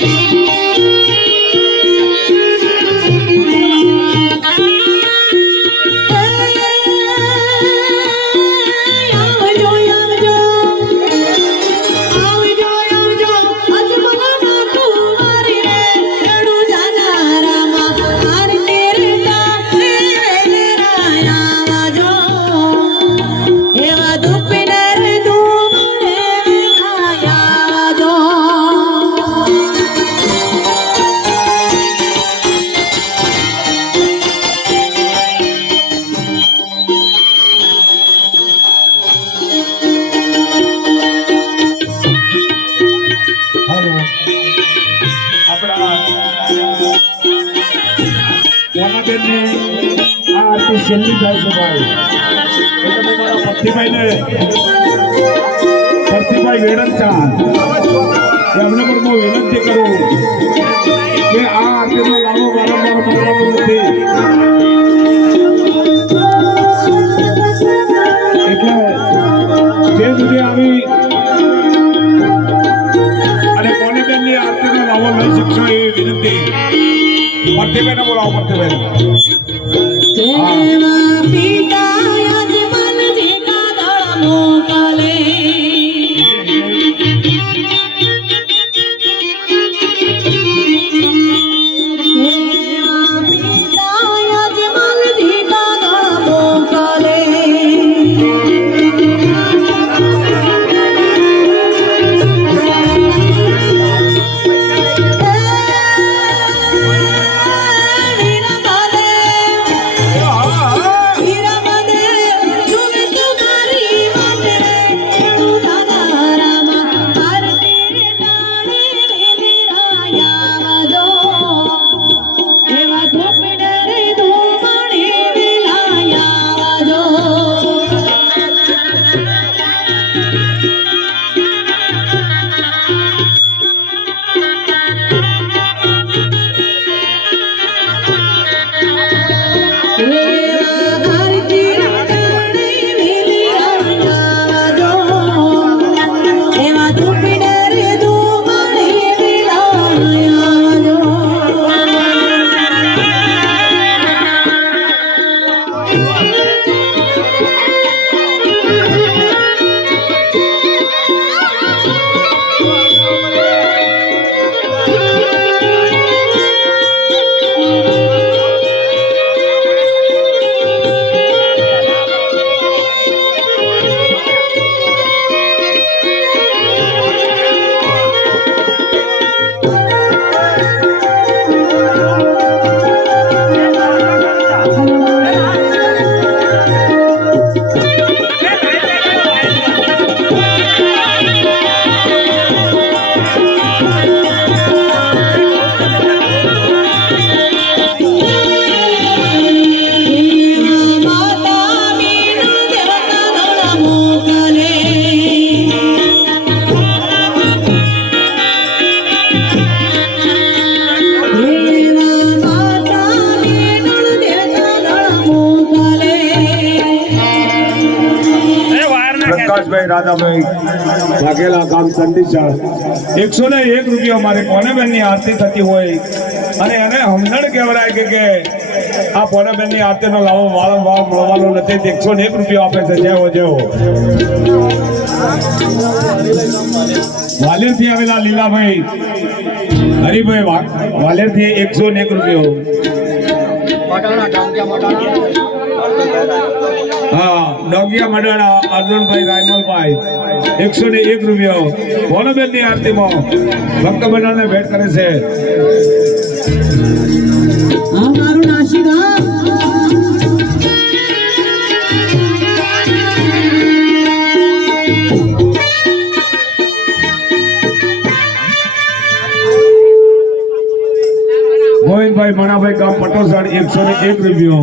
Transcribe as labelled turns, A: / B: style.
A: Thank you. આ આરતી છેલ્લી જાય છે ભાઈ એટલે મારા ભક્તિભાઈને ભક્તિભાઈ વેડંચા એમને પણ હું વિનંતી કરું કે આ આરતીનો લાવો વારંવાર મળવાનો નથી એટલે જે સુધી આવી શકશો એવી વિનંતી ભરતીભાઈને બોલાવો ભરતીભાઈ પ્રકાશભાઈ રાધાભાઈ. વાઘેલા ગામ ચંડીસર એકસો ને એક રૂપિયા મારે પોનેબેનની આરતી થતી હોય. અને એને હમણાં કહેવાય કે કે આ પોનેબેનની આરતીનો લાભો વારંવાર મળવાનો નથી. એકસો ને એક રૂપિયા આપે છે. જેવો જેવો. વાલેરથી આવેલા લીલાભાઈ. હરિભાઈ વાલેરથી એકસો ને એક રૂપિયો. ડોગિયા મડાણા અર્જુનભાઈ રાયમલભાઈ એકસો ને એક રૂપિયો. ભોનબેનની આરતીમાં ભક્ત મંડળને ભેટ કરે છે.
B: મારું
A: ગોવિંદભાઈ મણાભાઈ ગામ પટોસણ એકસો ને એક રૂપિયો.